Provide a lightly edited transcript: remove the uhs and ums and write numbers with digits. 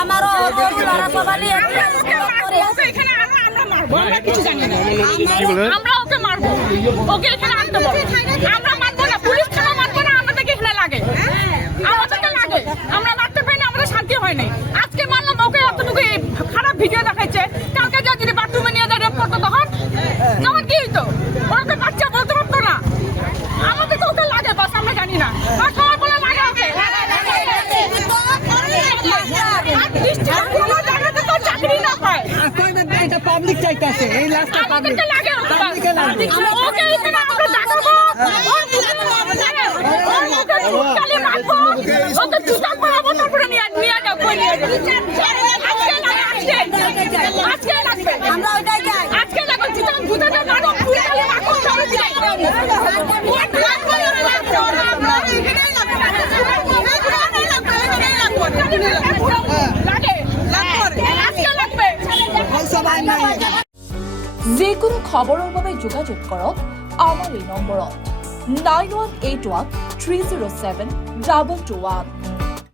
আমারও লড়া সবারই আমরা ওকে মারবো, ওকে এখানে আনতে বলো। আমরা মারবো না, পুলিশ থানা মারবো না, আমাদেরকে এখানে লাগে, আমাদেরকে লাগে। আমরা মারতে পারি না, আমাদের শান্তি হয় নাই। আজকে মারলাম, ওকে এতটুকু খারাপ ভিডিও দেখাচ্ছে। কালকে যদি বাথরুমে নিয়ে যায় রেপ করতো তখন কি হইতো? ওকে বাচ্চা বলতে পারতো না। আমাদেরকে ওকে লাগে, বাস আমরা জানি না। সবার বলে লাগে ওকে। কোনো জায়গাতে তো চাকরি না পায়। এটা পাবলিক চাইতেছে, এই লাস্টটা পাবলিক লাগে পাবলিকে লাগে। ওকে এখানে আমরা দেখাবো, ওকে মারবো, ওকে জুতা পরাবো, তারপরে নিয়ে যাবো, আজকে লাগবে। আমরা ওইটাই চাই। আজকে লাগবে, জুতা মারো, পুলিশে মারো, সরে যাই। যিকোনো খবৰৰ বাবে যোগাযোগ কৰক আমাৰ এই নম্বৰত 9181 307 2221।